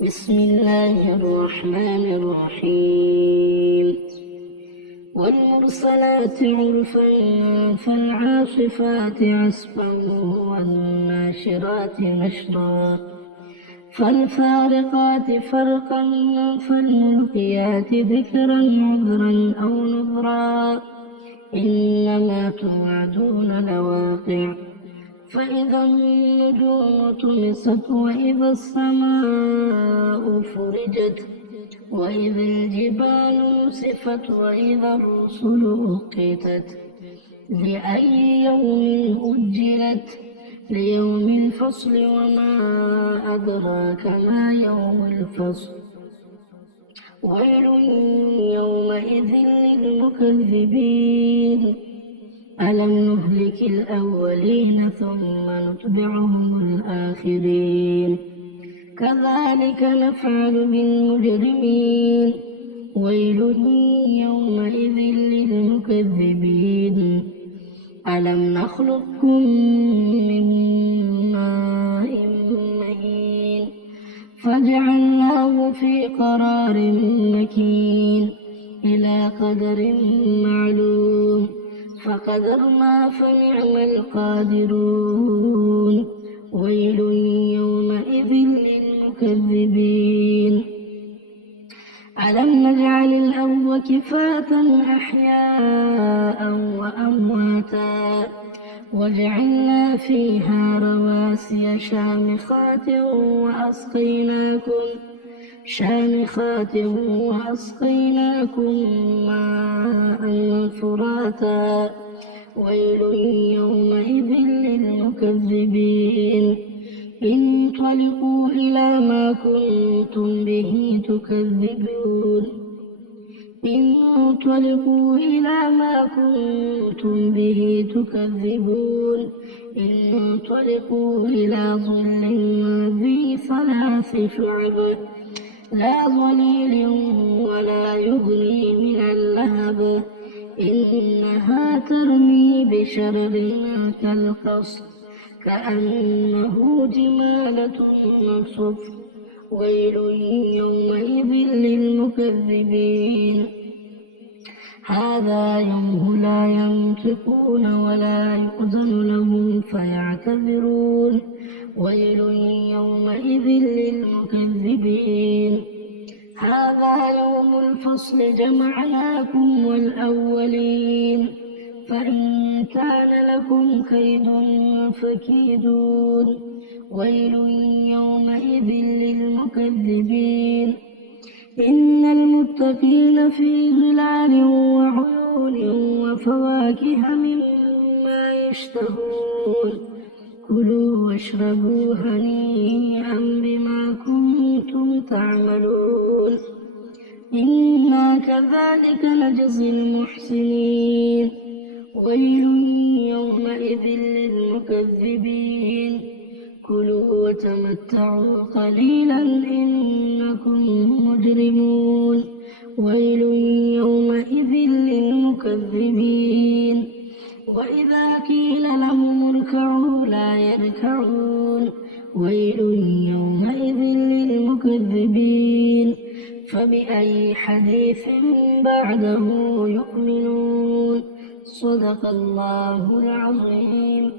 بسم الله الرحمن الرحيم والمرسلات عرفا فالعاصفات عصفا والناشرات نشرا فالفارقات فرقا فالملقيات ذكرا عذرا أو نذرا إنما توعدون لواقع فإذا النجوم طمست وإذا السماء فرجت وإذا الجبال نسفت وإذا الرسل أقتت لأي يوم أجلت ليوم الفصل وما أدراك ما يوم الفصل ويل يومئذ للمكذبين ألم نهلك الأولين ثم نتبعهم الآخرين كذلك نفعل بالمجرمين ويل يومئذ للمكذبين ألم نخلقكم من ماء مهين فجعلناه في قرار مكين إلى قدر معلوم فقدرنا فنعم القادرون ويل يومئذ للمكذبين ألم نجعل الأرض كفاة أحياء وأمواتا وجعلنا فيها رواسي شامخات وأسقيناكم ماء فراتا ويل يومئذ للمكذبين انطلقوا إلى ما كنتم به تكذبون انطلقوا إلى ظل ذي 3 شعب لا ظليل ولا يغني من اللهب إنها ترمي بشرر كالقصر كأنه جمالة صفر ويل يومئذ للمكذبين هذا يوم لا ينطقون ولا يؤذن لهم فيعتذرون ويل يومئذ للمكذبين هذا يوم الفصل جمعناكم والأولين فإن كان لكم كيد فكيدون ويل يومئذ للمكذبين إن المتقين في ظلال وعيون وفواكه مما يشتهون كلوا واشربوا هنيئا بما كنتم تعملون إنا كذلك نجزي المحسنين ويل يومئذ للمكذبين كلوا وتمتعوا قليلا إنكم مجرمون ويل يومئذ للمكذبين وإذا قيل لهم اركعوا لا يركعون ويل يومئذ للمكذبين فبأي حديث بعده يؤمنون صدق الله العظيم.